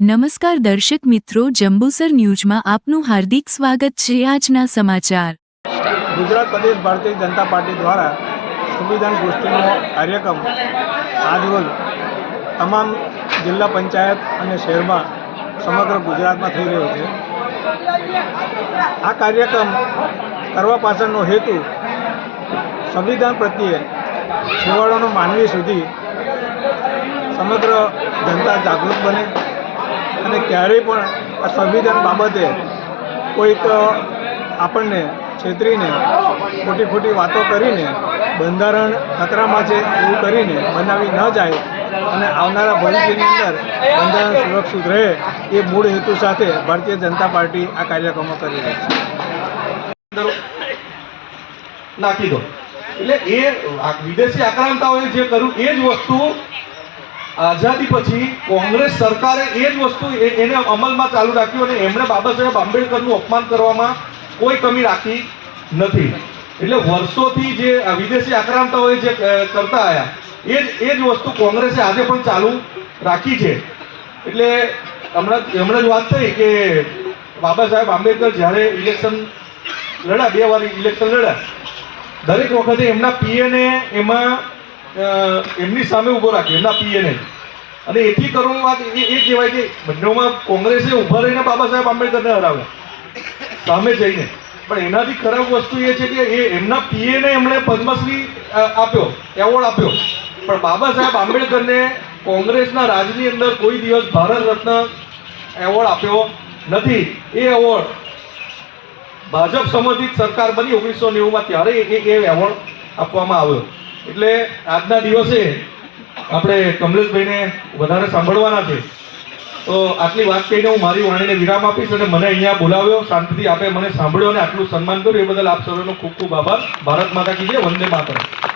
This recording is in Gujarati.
નમસ્કાર દર્શક મિત્રો, જંબુસર ન્યૂઝમાં આપનું હાર્દિક સ્વાગત છે આજના સમાચાર. ગુજરાત પ્રદેશ ભારતીય જનતા પાર્ટી દ્વારા સંવિધાન ગોષ્ઠીનો કાર્યક્રમ આજરોજ તમામ જિલ્લા પંચાયત અને શહેરમાં સમગ્ર ગુજરાતમાં થઈ રહ્યો છે. આ કાર્યક્રમ કરવા પાછળનો હેતુ સંવિધાન પ્રત્યે છેવાડાનો માનવી સુધી સમગ્ર જનતા જાગૃત બને ક્યારેય પણ આ સંવિધાન બાબતે કોઈક આપણને, છેતરીને, ખોટી ખોટી વાતો કરીને, બંધારણ ખતરામાં છે એવું કરીને બનાવી ન જાય અને આવનારા ભવિષ્યની અંદર બંધારણ સુરક્ષિત રહે એ મૂળ હેતુ સાથે ભારતીય જનતા પાર્ટી આ કાર્યક્રમો કરી રહી છે. નાખી દો. એટલે એ વિદેશી આક્રાંતાઓએ જે કર્યું એ જ વસ્તુ આઝાદી પછી કોંગ્રેસ સરકારે એ જ વસ્તુ એને અમલમાં ચાલુ રાખ્યું અને એમણે બાબા સાહેબ આંબેડકરનું અપમાન કરવામાં કોઈ કમી રાખી નથી. એટલે વર્ષોથી જે વિદેશી આક્રાંતાઓએ જે કરતા આવ્યા એ જ એ જ વસ્તુ કોંગ્રેસે આજે પણ ચાલુ રાખી છે. એટલે હમણાં હમણાં જ વાત થઈ કે બાબા સાહેબ આંબેડકર જ્યારે ઇલેક્શન લડ્યા, બે વાર ઇલેક્શન લડ્યા, દરેક વખતે એમના પીએને એમાં એમની સામે ઊભો રાખ્યો એમના પીએને અને એથી કરવાની વાત એ એ કહેવાય કે બંનેમાં કોંગ્રેસે ઊભા રહીને બાબા સાહેબ આંબેડકરને હરાવ્યા. સામે જઈને. પણ એનાથી ખરાબ વસ્તુ એ છે કે એ એમના પીએને એમણે પદ્મશ્રી આપ્યો, એવોર્ડ આપ્યો. પણ બાબા સાહેબ આંબેડકરને કોંગ્રેસના રાજની અંદર કોઈ દિવસ ભારત રત્ન એવોર્ડ આપ્યો નથી. એ એવોર્ડ ભાજપ સમર્થિત સરકાર બની ઓગણીસો નેવુંમાં, ત્યારે એ એવોર્ડ આપવામાં આવ્યો. એટલે આજના દિવસે આપણે કમલેશભાઈને વધારે સાંભળવાના છે. તો આટલી વાત કહીને હું મારી વાણીને વિરામ આપીશ અને મને અહીંયા બોલાવ્યો, શાંતિથી આપે મને સાંભળ્યો અને આટલું સન્માન કર્યું એ બદલ આપ સર્વેનો ખૂબ ખૂબ આભાર. ભારત માતા કીજે વંદે માતરમ.